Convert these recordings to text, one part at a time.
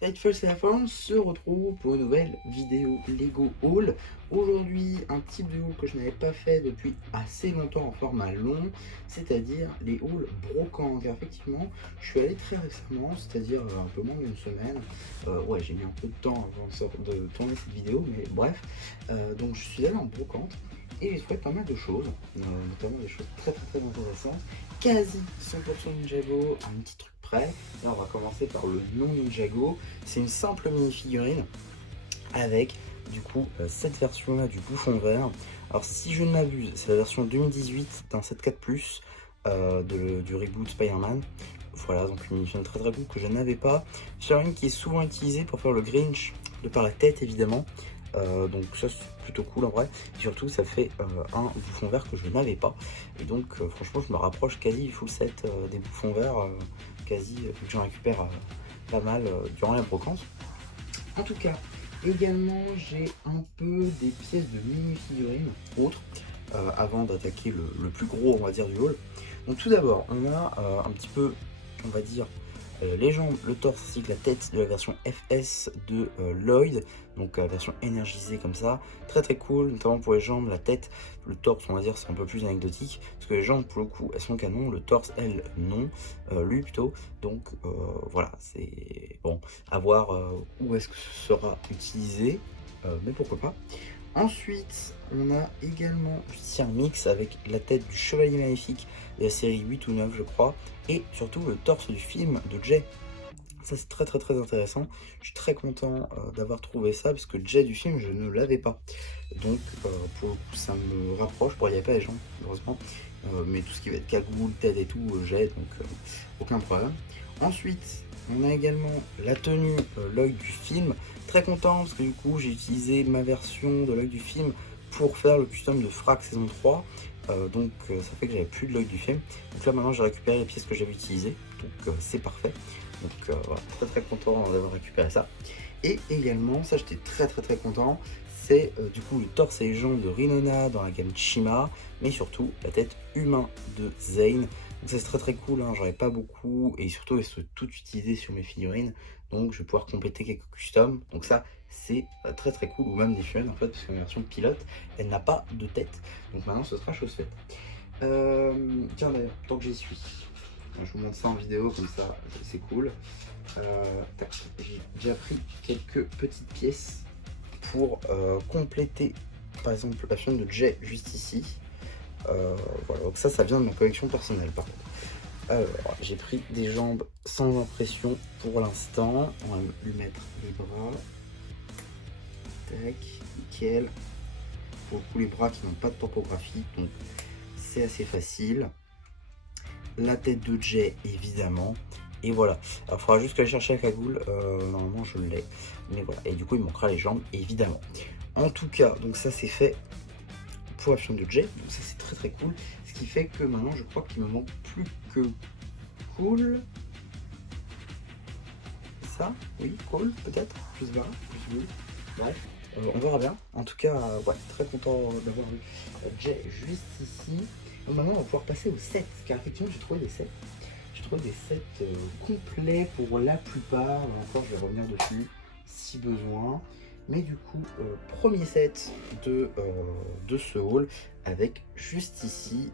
Sightful c'est la fin, on se retrouve pour une nouvelle vidéo Lego Haul. Aujourd'hui, un type de haul que je n'avais pas fait depuis assez longtemps en format long, c'est-à-dire les hauls brocants. Car effectivement, je suis allé très récemment, c'est-à-dire un peu moins d'une semaine. Ouais, j'ai mis un peu de temps avant de tourner cette vidéo, mais bref. Donc je suis allé en brocante et j'ai trouvé pas mal de choses, notamment des choses très très très intéressantes. Quasi 100% Ninjago, un petit truc près. Là, on va commencer par le non Ninjago. C'est une simple mini-figurine avec du coup cette version là du bouffon vert. Alors si je ne m'abuse, c'est la version 2018 d'un 7.4 Plus du reboot Spider-Man. Voilà, donc une mini-figurine très très cool que je n'avais pas. Figurine qui est souvent utilisée pour faire le Grinch, de par la tête évidemment. Donc ça c'est plutôt cool en vrai. Et surtout ça fait un bouffon vert que je n'avais pas. Et donc franchement je me rapproche quasi du full set des bouffons verts, quasi vu que j'en récupère pas mal durant la brocante. En tout cas, également j'ai un peu des pièces de mini-figurines autres avant d'attaquer le plus gros on va dire du haul. Donc tout d'abord on a un petit peu on va dire les jambes, le torse ainsi que la tête de la version FS de Lloyd, donc version énergisée comme ça, très très cool, notamment pour les jambes, la tête, le torse on va dire c'est un peu plus anecdotique, parce que les jambes pour le coup elles sont canon, le torse elle non, lui plutôt, donc voilà, c'est bon, à voir où est-ce que ce sera utilisé, mais pourquoi pas. Ensuite, on a également un mix avec la tête du Chevalier Maléfique de la série 8 ou 9 je crois, et surtout le torse du film de Jay. Ça c'est très très très intéressant, je suis très content d'avoir trouvé ça, parce que Jay du film je ne l'avais pas. Donc pour le coup ça me rapproche, bon il n'y a pas les gens heureusement, mais tout ce qui va être cagoule, tête et tout, Jay, donc aucun problème. Ensuite, on a également la tenue l'œil du film. Très content parce que du coup j'ai utilisé ma version de l'œil du film pour faire le custom de Frac saison 3. Donc ça fait que j'avais plus de l'œil du film. Donc là maintenant j'ai récupéré les pièces que j'avais utilisées. Donc c'est parfait. Donc voilà, très très content d'avoir récupéré ça. Et également, ça j'étais très très très content, c'est du coup le torse et les jambes de Rinona dans la gamme Chima, mais surtout la tête humain de Zane. Donc ça c'est très très cool, hein, j'en ai pas beaucoup, et surtout elles sont toutes utilisées sur mes figurines, donc je vais pouvoir compléter quelques customs, donc ça c'est très très cool, ou même des figurines en fait, parce que la version pilote, elle n'a pas de tête, donc maintenant ce sera chose faite. Tiens d'ailleurs, tant que j'y suis, je vous montre ça en vidéo, comme ça c'est cool. J'ai déjà pris quelques petites pièces pour compléter par exemple la chaîne de Jay juste ici. Voilà, donc ça vient de ma collection personnelle par contre. Alors, j'ai pris des jambes sans impression pour l'instant. On va lui mettre les bras. Tac, nickel. Pour le coup, les bras qui n'ont pas de topographie, donc c'est assez facile. La tête de Jay, évidemment. Et voilà. Alors, il faudra juste aller chercher la cagoule. Normalement, je l'ai. Mais voilà. Et du coup, il manquera les jambes, évidemment. En tout cas, donc ça, c'est fait pour la chaîne de Jay, donc ça c'est très très cool, ce qui fait que maintenant je crois qu'il me manque plus que cool, ça, oui, cool peut-être, je sais pas, bref, on verra bien, en tout cas, ouais, très content d'avoir vu Jay juste ici. Donc maintenant on va pouvoir passer au set, car effectivement j'ai trouvé des sets, complets pour la plupart, encore je vais revenir dessus si besoin. Mais du coup, premier set de ce haul, avec juste ici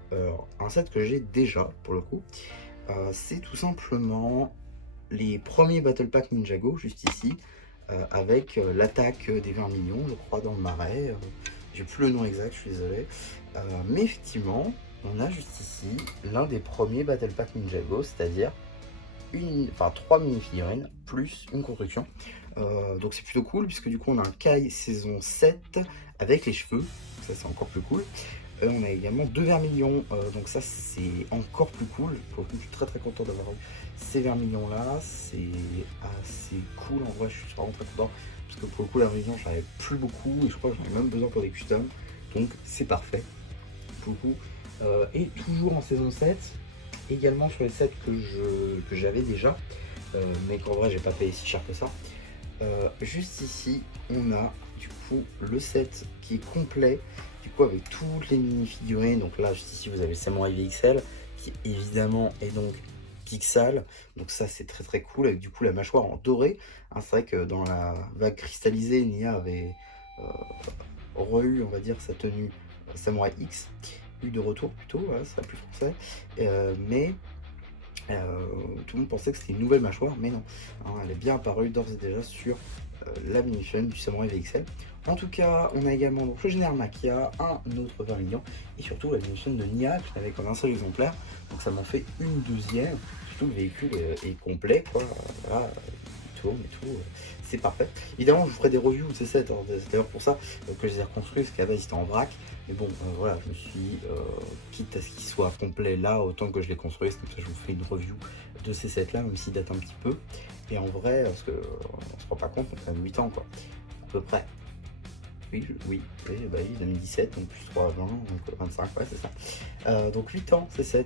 un set que j'ai déjà pour le coup. C'est tout simplement les premiers Battle Pack Ninjago, juste ici, avec l'attaque des 20 millions, je crois, dans le marais. J'ai plus le nom exact, je suis désolé. Mais effectivement, on a juste ici l'un des premiers Battle Pack Ninjago, c'est-à-dire trois mini-figurines plus une construction. Donc c'est plutôt cool, puisque du coup on a un Kai saison 7 avec les cheveux, ça c'est encore plus cool. On a également deux vermilions, donc ça c'est encore plus cool. Pour le coup je suis très très content d'avoir eu ces vermilions là, c'est assez cool en vrai, je suis vraiment très content, parce que pour le coup la vermilion j'en avais plus beaucoup, et je crois que j'en ai même besoin pour des customs, donc c'est parfait pour le coup. Et toujours en saison 7, également sur les sets que j'avais déjà, mais qu'en vrai j'ai pas payé si cher que ça. Juste ici on a du coup le set qui est complet, du coup avec toutes les mini figurines. Donc là juste ici vous avez le Samurai VXL qui évidemment est donc Pixal, donc ça c'est très très cool, avec du coup la mâchoire en doré. Hein, c'est vrai que dans la vague cristallisée, Nia avait re-eu, on va dire, sa tenue Samurai X, eu de retour plutôt, voilà, ça plus français, mais tout le monde pensait que c'était une nouvelle mâchoire, mais non. Hein, elle est bien apparue d'ores et déjà sur la mini-figurine du Samurai VXL. En tout cas, on a également donc, le général Maquia, un autre vermillon, et surtout la mini-figurine de Nia, que je n'avais qu'en un seul exemplaire, donc ça m'en fait une deuxième. Surtout le véhicule est complet, quoi. Voilà, il tourne et tout, c'est parfait. Évidemment, je vous ferai des reviews de ces sets, hein, c'est d'ailleurs pour ça que je les ai reconstruits, parce qu'à la base ils étaient en vrac. Mais bon, voilà, je me suis dit, quitte à ce qu'ils soient complets là, autant que je les construise, comme ça je vous fais une review de ces sets là, même s'ils datent un petit peu. Et en vrai, parce qu'on se rend pas compte, on a quand même 8 ans quoi, à peu près. Oui, bah oui, 2017, donc plus 3 ans, donc 25, ouais c'est ça. Donc 8 ans, ces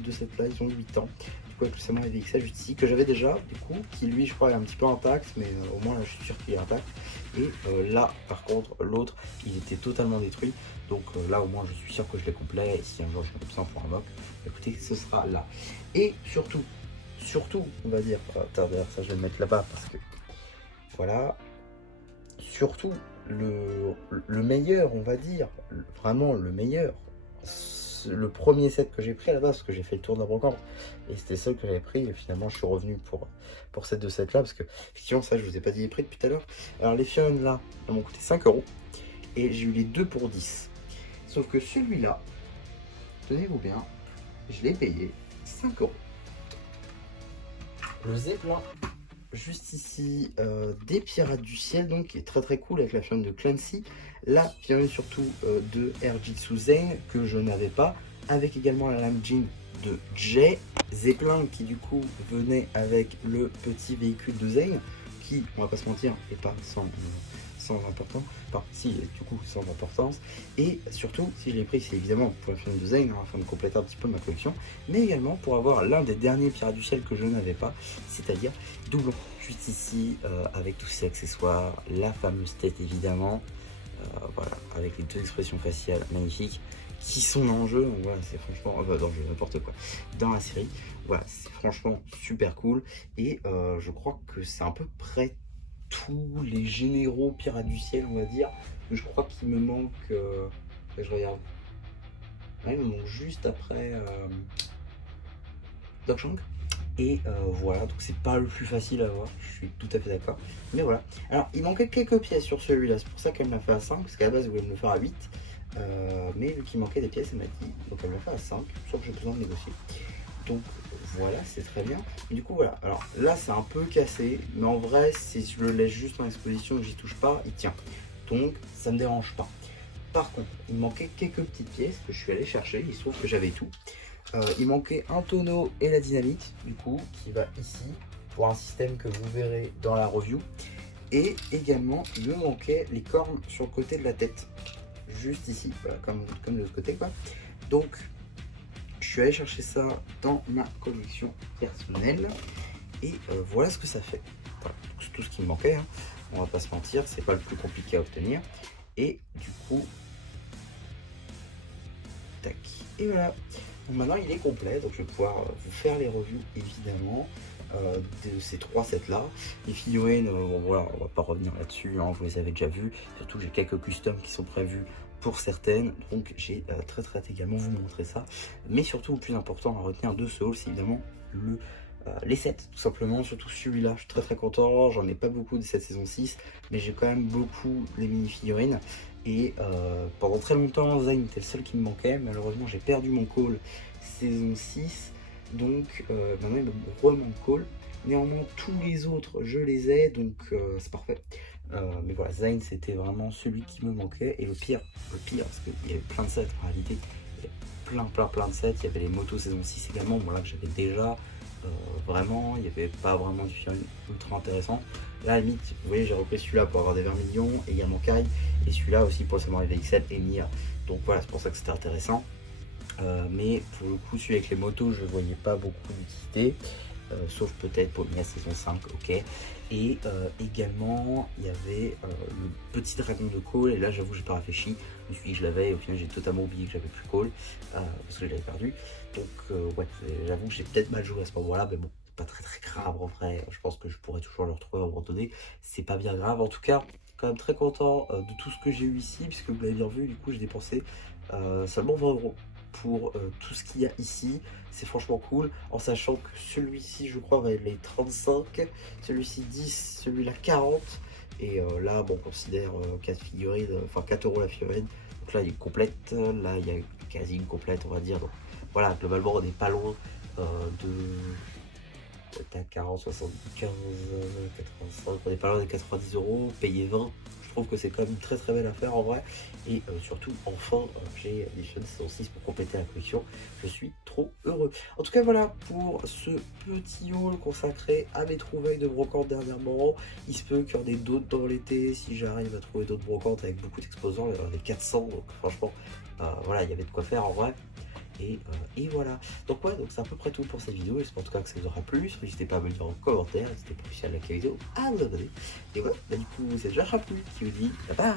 deux sets là, ils ont 8 ans. Du coup avec le Samurai VXL juste ici, que j'avais déjà, du coup, qui lui je crois est un petit peu intact, mais au moins là je suis sûr qu'il est intact. Et là par contre, l'autre, il était totalement détruit. Donc là au moins je suis sûr que je l'ai complet, et si un jour je me besoin pour un mock, écoutez, ce sera là. Et surtout, on va dire, d'ailleurs ça je vais le mettre là-bas parce que, voilà, surtout le meilleur, on va dire, vraiment le meilleur, le premier set que j'ai pris à la base, parce que j'ai fait le tour de la brocante, et c'était seul que j'avais pris, et finalement je suis revenu pour ces deux sets là, parce que effectivement ça je vous ai pas dit les prix depuis tout à l'heure. Alors les figurines là, elles m'ont coûté 5 €, et j'ai eu les deux pour 10. Sauf que celui-là, tenez-vous bien, je l'ai payé 5 €. Le Zeppelin, juste ici, des Pirates du Ciel, donc qui est très très cool avec la figurine de Clancy. La figurine surtout de Airjitsu Zane que je n'avais pas, avec également la lame jean de Jay Zeppelin qui du coup venait avec le petit véhicule de Zane, qui, on va pas se mentir, est pas sans importance, enfin si, du coup sans importance. Et surtout, si je l'ai pris, c'est évidemment pour la figurine de Zane, afin de compléter un petit peu ma collection, mais également pour avoir l'un des derniers Pirates du Ciel que je n'avais pas, c'est-à-dire doublon, juste ici, avec tous ces accessoires, la fameuse tête évidemment, voilà, avec les deux expressions faciales magnifiques qui sont en jeu, donc voilà, c'est franchement, dans le jeu, n'importe quoi, dans la série, voilà, c'est franchement super cool, et je crois que c'est à peu près tous les généraux Pirates du Ciel, on va dire. Je crois qu'il me manque, je regarde, ouais, il me manque juste après Doc Chang. Et voilà, donc c'est pas le plus facile à avoir, je suis tout à fait d'accord. Mais voilà. Alors, il manquait quelques pièces sur celui-là, c'est pour ça qu'elle me l'a fait à 5, parce qu'à la base, elle voulait me le faire à 8. Mais vu qu'il manquait des pièces, elle m'a dit, donc elle me l'a fait à 5, sauf que j'ai besoin de négocier. Donc voilà, c'est très bien. Du coup, voilà. Alors là, c'est un peu cassé, mais en vrai, si je le laisse juste en exposition et que j'y touche pas, il tient. Donc, ça me dérange pas. Par contre, il manquait quelques petites pièces que je suis allé chercher, il se trouve que j'avais tout. Il manquait un tonneau et la dynamite, du coup, qui va ici, pour un système que vous verrez dans la review. Et également, il me manquait les cornes sur le côté de la tête, juste ici, voilà, comme de l'autre côté, quoi. Donc, je suis allé chercher ça dans ma collection personnelle, et voilà ce que ça fait. Voilà, c'est tout ce qui me manquait, hein. On va pas se mentir, c'est pas le plus compliqué à obtenir. Et du coup, tac, et voilà. Donc maintenant il est complet, donc je vais pouvoir vous faire les reviews évidemment de ces trois sets là. Les figurines, bon, voilà, on va pas revenir là-dessus, hein, vous les avez déjà vus. Surtout j'ai quelques customs qui sont prévus pour certaines, donc j'ai très également vous montrer ça. Mais surtout le plus important à retenir de ce haul, c'est évidemment les sets, tout simplement, surtout celui-là. Je suis très content, j'en ai pas beaucoup de cette saison 6, mais j'ai quand même beaucoup les mini-figurines. Et pendant très longtemps, Zane était le seul qui me manquait. Malheureusement, j'ai perdu mon call saison 6. Donc maintenant, il me remanque call. Néanmoins, tous les autres, je les ai. Donc c'est parfait. Mais voilà, Zane, c'était vraiment celui qui me manquait. Et le pire, parce qu'il y avait plein de sets en réalité. Il y avait plein de sets. Il y avait les motos saison 6 également. Bon, là, que j'avais déjà. Vraiment, il n'y avait pas vraiment de figurines ultra intéressant. Là, à la limite, vous voyez, j'ai repris celui-là pour avoir des vermillons, également Kai, et celui-là aussi pour le Samurai VXL et Nia. Donc voilà, c'est pour ça que c'était intéressant. Mais pour le coup, celui avec les motos, je ne voyais pas beaucoup d'utilité. sauf peut-être pour la saison 5, ok. Et également, il y avait le petit dragon de Cole, et là j'avoue j'ai pas réfléchi, je me suis dit que je l'avais, et au final j'ai totalement oublié que j'avais plus Cole, parce que je l'avais perdu. Donc ouais, j'avoue que j'ai peut-être mal joué à ce moment-là, mais bon, c'est pas très grave en vrai, je pense que je pourrais toujours le retrouver à un moment donné, c'est pas bien grave. En tout cas, quand même très content de tout ce que j'ai eu ici, puisque vous l'avez bien vu, du coup j'ai dépensé seulement 20 € pour tout ce qu'il y a ici. C'est franchement cool, en sachant que celui-ci je crois va être les 35, celui-ci 10, celui-là 40, et là bon on considère 4 figurines, enfin 4 € la figurine, donc là il est complète, là il y a quasi une complète on va dire, donc voilà, globalement on n'est pas loin de... T'as 40, 75, 85, on est pas loin des 90 €, payer 20, je trouve que c'est quand même une très belle affaire en vrai. Et surtout, enfin, j'ai Edition saison 6 pour compléter la collection, je suis trop heureux. En tout cas, voilà pour ce petit haul consacré à mes trouvailles de brocante dernièrement. Il se peut qu'il y en ait d'autres dans l'été, si j'arrive à trouver d'autres brocantes avec beaucoup d'exposants, il y en a des 400, donc franchement, voilà, il y avait de quoi faire en vrai. Et voilà. Donc ouais, donc c'est à peu près tout pour cette vidéo. J'espère en tout cas que ça vous aura plu. N'hésitez pas à me le dire en commentaire. N'hésitez pas aussi à liker la vidéo, à vous abonner. Et voilà, bah, du coup, c'est déjà plu qui vous dit bye bye.